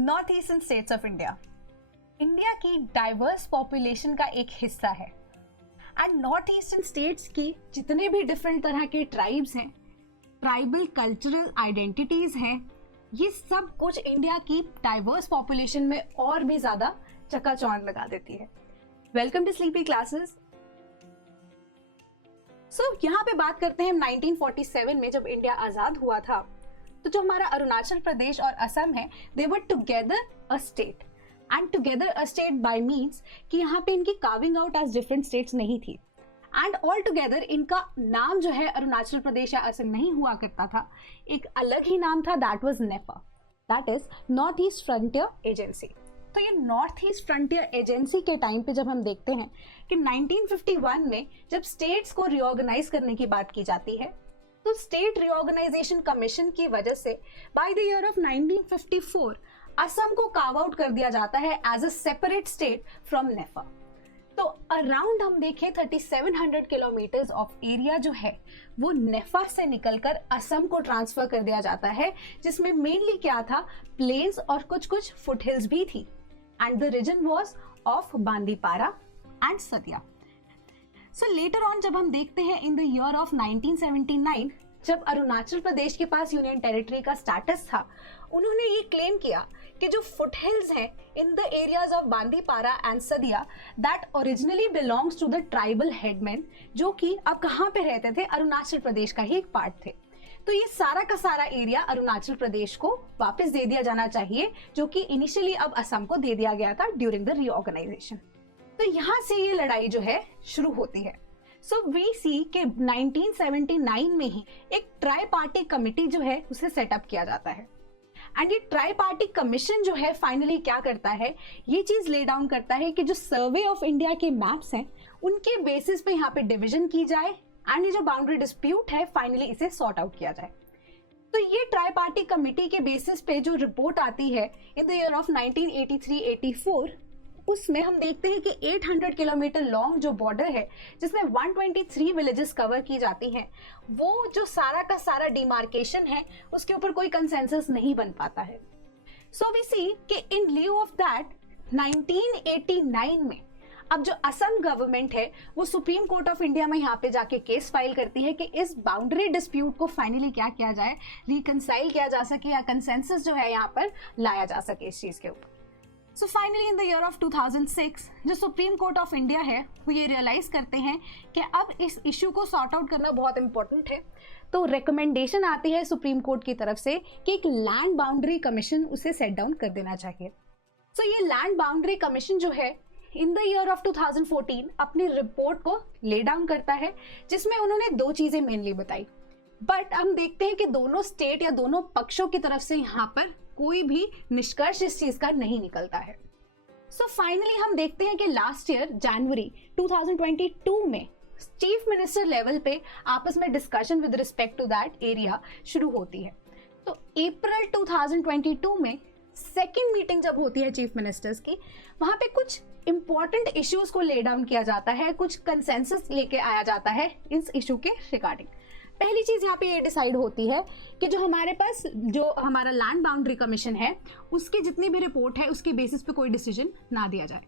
North eastern states of India India की diverse population का एक हिस्सा है एंड नॉर्थ ईस्टर्न स्टेट्स की जितने भी डिफरेंट तरह के ट्राइब्स हैं, ट्राइबल कल्चरल आइडेंटिटीज हैं, ये सब कुछ इंडिया की डाइवर्स पॉपुलेशन में और भी ज्यादा चकाचौंध लगा देती है। Welcome to sleepy classes. यहाँ पे बात करते हैं 1947 में जब इंडिया आजाद हुआ था, तो जो हमारा अरुणाचल प्रदेश और असम है, they were together a state and together a state by means कि यहाँ पे इनकी carving out as different states नहीं थी एंड ऑल टुगेदर इनका नाम जो है अरुणाचल प्रदेश या असम नहीं हुआ करता था, एक अलग ही नाम था, that was Nipah, that is north east frontier agency. तो ये नॉर्थ ईस्ट फ्रंटियर एजेंसी के टाइम पे जब हम देखते हैं कि 1951 में जब स्टेट्स को रिऑर्गेनाइज करने की बात की जाती है, तो स्टेट रिऑर्गेनाइजेशन कमीशन की वजह से by the year of 1954 Assam को कार्व आउट कर दिया जाता है as a separate state from NEFA. तो अराउंड हम देखें 3700 किलोमीटर्स ऑफ एरिया जो है वो नेफा से निकलकर असम को ट्रांसफर कर दिया जाता है, जिसमें मेनली क्या था, प्लेन्स और कुछ कुछ फुट हिल्स भी थी and the region was of Bandipara and Sadiya. So later on जब हम देखते हैं इन द ईयर ऑफ 1979 जब अरुणाचल प्रदेश के पास यूनियन टेरिटरी का स्टेटस था, उन्होंने ये क्लेम किया कि जो फुट हिल्स हैं in the areas of Bandipara and Sadiya that originally belongs to the tribal headman, जो कि अब कहाँ पे रहते थे, अरुणाचल प्रदेश का ही एक पार्ट थे। तो ये सारा का सारा एरिया अरुणाचल प्रदेश को वापस दे दिया जाना चाहिए, जो कि इनिशियली अब असम को दे दिया गया था ड्यूरिंग द रीऑर्गेनाइजेशन। तो यहाँ से ये लड़ाई जो है शुरू होती है। सो वी सी के 1979 में ही एक ट्राई पार्टी कमिटी जो है उसे सेटअप किया जाता है एंड ये ट्राई पार्टी कमीशन जो है फाइनली क्या करता है, ये चीज ले डाउन करता है कि जो सर्वे ऑफ इंडिया के मैप्स हैं उनके बेसिस पे यहाँ पे डिवीजन की जाए एंड ये जो बाउंड्री डिस्प्यूट है फाइनली इसे सॉर्ट आउट किया जाए। तो ये ट्राई पार्टी कमिटी के बेसिस पे जो रिपोर्ट आती है इन द ईयर ऑफ 1983-84, उसमें हम देखते हैं कि 800 किलोमीटर लॉन्ग जो बॉर्डर है जिसमें 123 विलेजेस कवर की जाती हैं, वो जो सारा का सारा डिमार्केशन है उसके ऊपर कोई कंसेंसस नहीं बन पाता है। सो वी सी कि इन ल्यू ऑफ दैट 1989 में अब जो असम गवर्नमेंट है वो सुप्रीम कोर्ट ऑफ इंडिया में यहाँ पे जाके केस फाइल करती है कि इस बाउंड्री डिस्प्यूट को फाइनली क्या किया जाए, रिकंसाइल किया जा सके या कंसेंसस जो है यहाँ पर लाया जा सके इस चीज के ऊपर। So finally in the year of 2006 जो सुप्रीम कोर्ट ऑफ इंडिया है वो ये रियलाइज करते हैं कि अब इस इश्यू को सॉर्ट आउट करना बहुत इंपॉर्टेंट है। तो रिकमेंडेशन आती है सुप्रीम कोर्ट की तरफ से कि एक लैंड बाउंड्री कमीशन उसे सेट डाउन कर देना चाहिए। सो ये लैंड बाउंड्री कमीशन जो है इन द ईयर ऑफ 2014 अपनी रिपोर्ट को ले डाउन करता है, जिसमें उन्होंने दो चीजें मेनली बताई, बट हम देखते हैं कि दोनों स्टेट या दोनों पक्षों की तरफ से यहाँ पर कोई भी निष्कर्ष इस चीज का नहीं निकलता है। सो फाइनली हम देखते हैं कि लास्ट ईयर जनवरी 2022 में चीफ मिनिस्टर लेवल पे आपस में discussion with respect to that area शुरू होती है। तो अप्रैल 2022 में सेकेंड मीटिंग जब होती है चीफ मिनिस्टर्स की, वहां पे कुछ इंपॉर्टेंट इश्यूज को ले डाउन किया जाता है, कुछ कंसेंसस लेके आया जाता है इस इशू के रिगार्डिंग। पहली चीज यहाँ पे ये डिसाइड होती है कि जो हमारे पास जो हमारा लैंड बाउंड्री कमीशन है उसकी जितनी भी रिपोर्ट है उसके बेसिस पे कोई डिसीजन ना दिया जाए।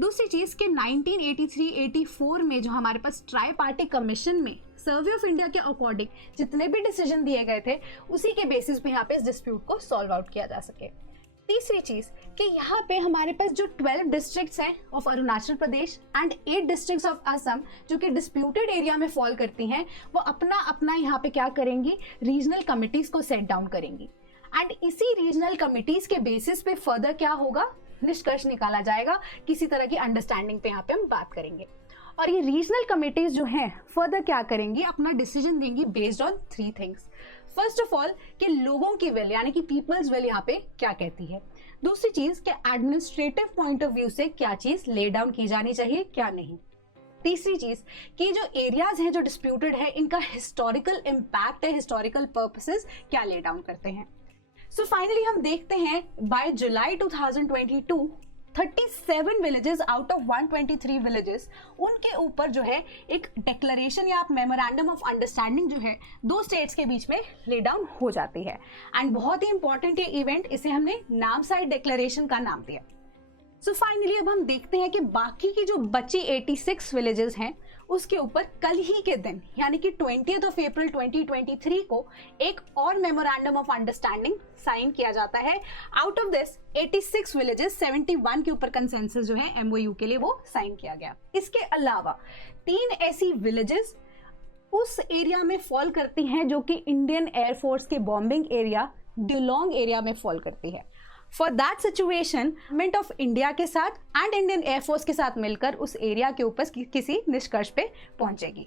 दूसरी चीज कि 1983-84 में जो हमारे पास ट्राई पार्टी कमीशन में सर्वे ऑफ इंडिया के अकॉर्डिंग जितने भी डिसीजन दिए गए थे उसी के बेसिस पे यहाँ पे इस डिस्प्यूट को सॉल्व आउट किया जा सके। तीसरी चीज कि यहाँ पे हमारे पास जो 12 डिस्ट्रिक्ट्स हैं of Arunachal Pradesh and 8 districts of Assam जो कि डिस्प्यूटेड एरिया में फॉल करती हैं, वो अपना अपना यहाँ पे क्या करेंगी, रीजनल कमिटीज को सेट डाउन करेंगी एंड इसी रीजनल कमिटीज के बेसिस पे फर्दर क्या होगा, निष्कर्ष निकाला जाएगा, किसी तरह की अंडरस्टैंडिंग पे यहाँ पे हम बात करेंगे। और ये रीजनल कमिटीज जो हैं फर्दर क्या करेंगी, अपना डिसीजन देंगी based on 3 things. First of all कि लोगों की विल यानी कि पीपल्स विल यहाँ पे क्या कहती है। दूसरी चीज कि एडमिनिस्ट्रेटिव पॉइंट ऑफ व्यू से क्या चीज ले डाउन की जानी चाहिए, क्या नहीं। तीसरी चीज कि जो एरियाज हैं जो डिस्प्यूटेड है इनका हिस्टोरिकल इम्पैक्ट है, हिस्टोरिकल पर्पसेस क्या ले डाउन करते हैं। सो फाइनली हम देखते हैं by July 2022 37 villages out of 123 villages, उनके ऊपर जो है एक डिक्लेरेशन या मेमोरेंडम ऑफ अंडरस्टैंडिंग जो है दो स्टेट्स के बीच में ले डाउन हो जाती है। एंड बहुत ही इंपॉर्टेंट ये इवेंट, इसे हमने नामसाई डिक्लेरेशन का नाम दिया। सो फाइनली अब हम देखते हैं कि बाकी की जो बची 86 विलेजेस हैं उसके ऊपर कल ही के दिन यानी कि 20th of April 2023 को एक और मेमोरेंडम ऑफ अंडरस्टैंडिंग साइन किया जाता है। आउट ऑफ दिस 86 विलेजेस 71 के ऊपर कंसेंसस जो है MOU के लिए वो साइन किया गया। इसके अलावा 3 ऐसी विलेजेस उस एरिया में फॉल करती हैं जो कि इंडियन एयरफोर्स के बॉम्बिंग एरिया डुलोंग एरिया में फॉल करती है। For that situation government of India के साथ एंड इंडियन एयरफोर्स के साथ मिलकर उस एरिया के ऊपर किसी निष्कर्ष पे पहुंचेगी।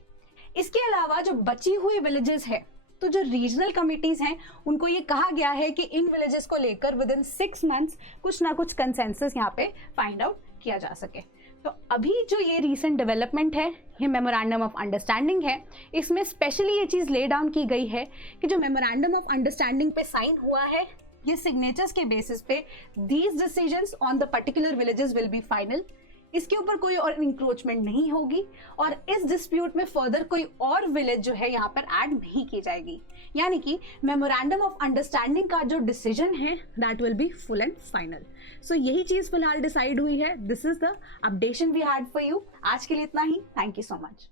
इसके अलावा जो बची हुई विलेजेस है, तो जो रीजनल कमिटीज हैं उनको ये कहा गया है कि इन विलेजेस को लेकर विद इन 6 months कुछ ना कुछ कंसेंसस यहाँ पे फाइंड आउट किया जा सके। तो अभी जो ये रीसेंट डेवलपमेंट है, ये मेमोरेंडम ऑफ अंडरस्टैंडिंग है, इसमें स्पेशली ये चीज ले डाउन की गई है कि जो मेमोरेंडम ऑफ अंडरस्टैंडिंग पे साइन हुआ है, ये सिग्नेचर्स के बेसिस पे these decisions on the particular villages will be final. इसके ऊपर कोई और इंक्रोचमेंट नहीं होगी और इस डिस्प्यूट में फर्दर कोई और विलेज जो है यहाँ पर ऐड नहीं की जाएगी। यानी कि मेमोरेंडम ऑफ अंडरस्टैंडिंग का जो डिसीजन है that will be full and final. So यही चीज फिलहाल डिसाइड हुई है। This is the updation we had for you. आज के लिए इतना ही। Thank you so much.